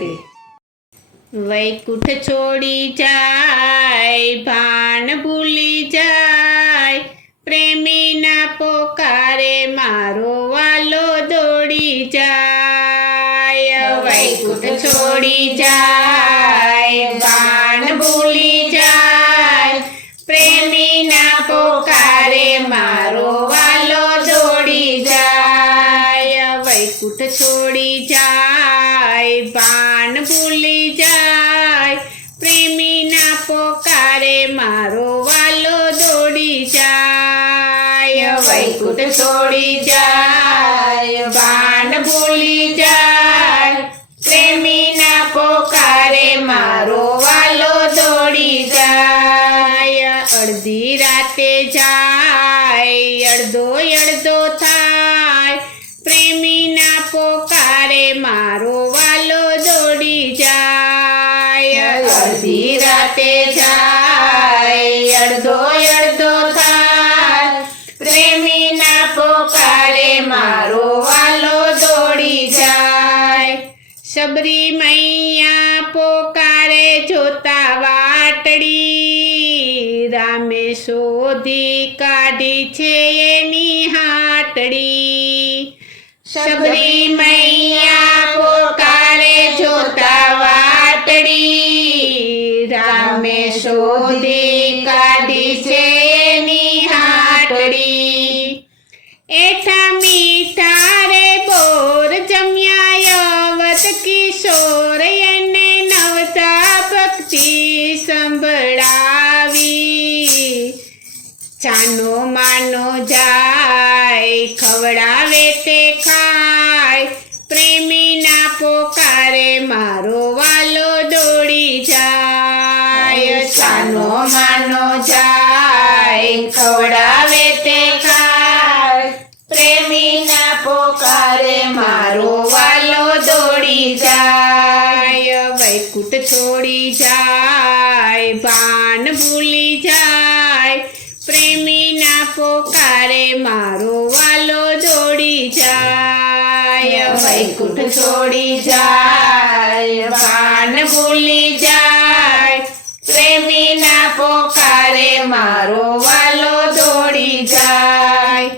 રાધે. વૈકુંઠ છોડી જાય, ભાન ભૂલી જાય, પ્રેમીના પોકારે મારો વાલો દોડી જાય. વૈકુંઠ છોડી જાય, ભાન ભૂલી જાય, પ્રેમીના પોકારે મારો વાલો દોડી જાય. વૈકુંઠ છોડી જાય, ભાન ભૂલી જાય, પ્રેમીના પોકારે મારો વાલો દોડી જાય. વૈકુંઠ છોડી જાય, ભાન ભૂલી જાય, પ્રેમીના પોકારે મારો વાલો દોડી જાય. અડધી રાતે જાય, અડધો અડધો થાય, પ્રેમીના પોકારે મારો વાલો દોડી જાય. અડધી રાતે જાય, અડધો અડધો થાય, પ્રેમીના પોકારે મારો વાલો દોડી જાય. શબરી મૈયા પોકારે જોતા વાટડી, રામે શોધી કાઢી છે એની હાટડી. શબરી મૈયા પોકારે જોતા વાટડી, રામે શોધી કાઢી છે એની હાટડી. એઠા મીઠા રે બોર જમ્યા યવત કિશોર, એને નવતા ભક્તિ સંભળાવી. ચાનો માનો જાય, ખવડાવે તે ખાય, પ્રેમીના પોકારે મારો વાલો દોડી જાય. ચાનો માનો જાય, ખવડાવે તે ખાય, પ્રેમીના પોકારે મારો વાલો દોડી જાય. વૈકુંઠ છોડી જાય, ભાન ભૂલી જાય, પ્રેમીના પોકારે મારો વાલો દોડી જાય. વૈકુંઠ છોડી જાય, ભાન ભૂલી જાય, પ્રેમીના પોકારે મારો વાલો દોડી જાય.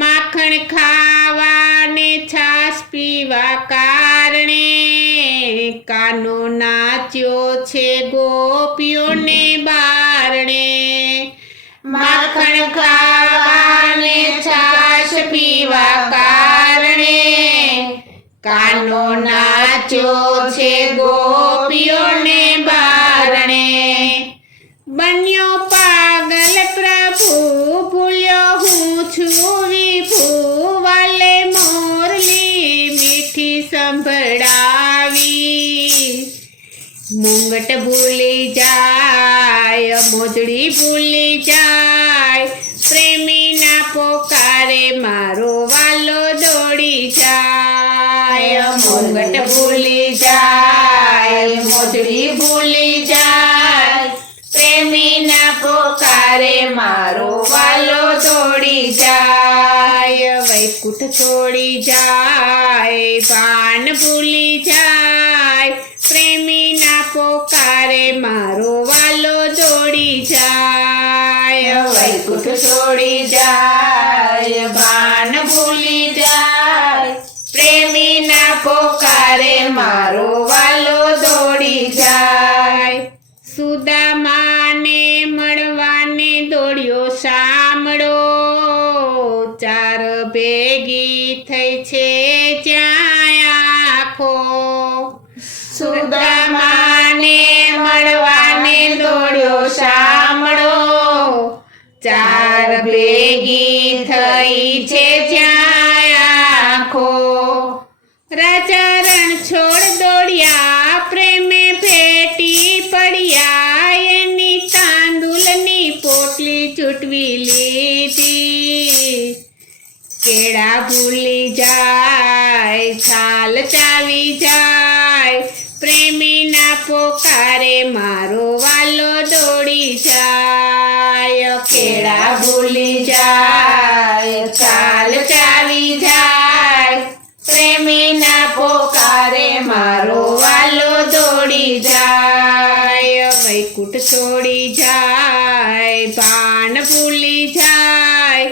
માખણ ખાવાને છાશ પીવા કારણે, કાનો નાચ્યો છે ગોપીઓને બારણે. માખણ ખાવાને છાશ પીવા કારણે, કાનો નાચ્યો છે ગોપીઓને બારણે. બન્યો પાગલ પ્રભુ, ભૂલ્યો હું છું વિભુ, વાલે મોરલી મીઠી સંભળાવી. મુંગટ ભૂલી જાય, મોજડી ભૂલી જાય, પ્રેમીના પોકારે મારો વાલો દોડી જાય. મુંગટ ભૂલી જાય, મોજડી ભૂલી જાય, પ્રેમીના પોકારે મારો વાલો દોડી જાય. વૈકુંઠ છોડી જાય, ભાન ભૂલી જાય, પ્રેમીના પોકારે મારો વાલો દોડી જાય. વૈકુંઠ છોડી જાય, ભાન ભૂલી જાય, પ્રેમીના પોકારે મારો વાલો દોડી જાય. સુદામાને મળવાને દોડ્યો શામળો, ચાર ભેગી થઈ છે જ્યાં આખો. સુદામાને મળવાને દોડ્યો શામળો, ચાર ભેગી થઈ છે જ્યાં આખો. રાજા રણછોડ દોડ્યા, પ્રેમે ભેટી પડ્યા, એની તાંદુલની પોટલી ચૂંટવી લીધી. કેળા ભૂલી જાય, છાલ ચાવી જાય, પ્રેમીના પોકારે મારો વાલો દોડી જાય. કેળા ભૂલી જાય, છાલ ચાવી જાય, પ્રેમીના પોકારે મારો વાલો છોડી જાય, ભાન ભૂલી જાય,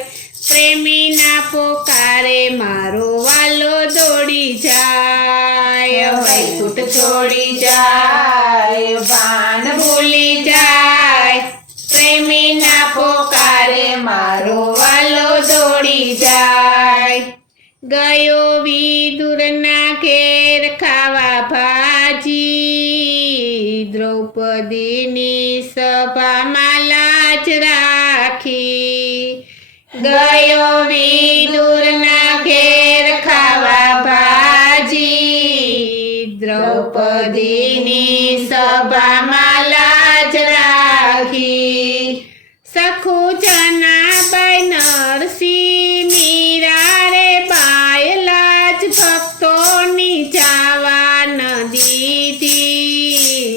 પ્રેમીના પોકારે મારો વાલો દોડી જાય. વૈકુંઠ છોડી જાય, ભાન ભૂલી જાય, પ્રેમીના પોકારે મારો વાલો દોડી જાય. ગયો વિદુરના ઘેર ખાવા ભાજી, દ્રૌપદીની સભામાં લાજ રાખી. ગયો વિદુરના ઘેર ખાવા ભાજી, દ્રૌપદીની સભામાં લાજ રાખી. સખુ જનાબાઈ નરસિંહ મીરા રે બાય લાજ ભક્તોની જાવા ન દીધી.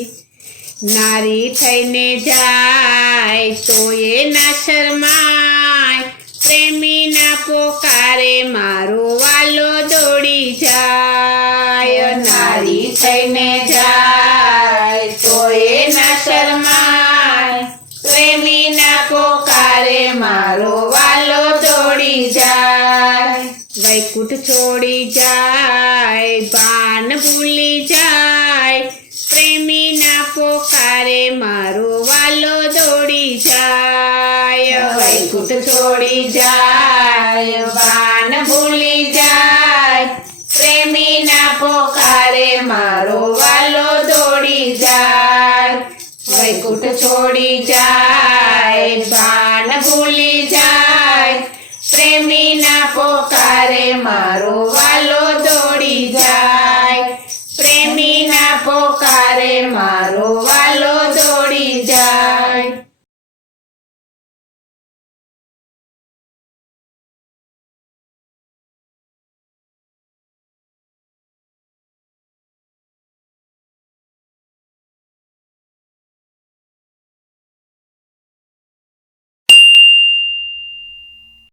નારી થઈને જાય તો એ ના શરમાય, પ્રેમીના પોકારે મારો વાલો દોડી જાય. નારી થઈને જાય તો એ ના શરમાય, પ્રેમીના પોકારે મારો વાલો દોડી જાય. વૈકુંઠ છોડી જાય, ભાન ભૂલી જાય, પ્રેમીના પોકારે મારો વાલો દોડી જાય. વૈકુંઠ છોડી જાય, ભાન ભૂલી જાય, પ્રેમીના પોકારે મારો વાલો દોડી જાય. વૈકુંઠ છોડી જાય, ભાન ભૂલી જાય, પ્રેમીના પોકારે મારો વાલો દોડી જાય. પ્રેમીના પોકારે મારો વાલો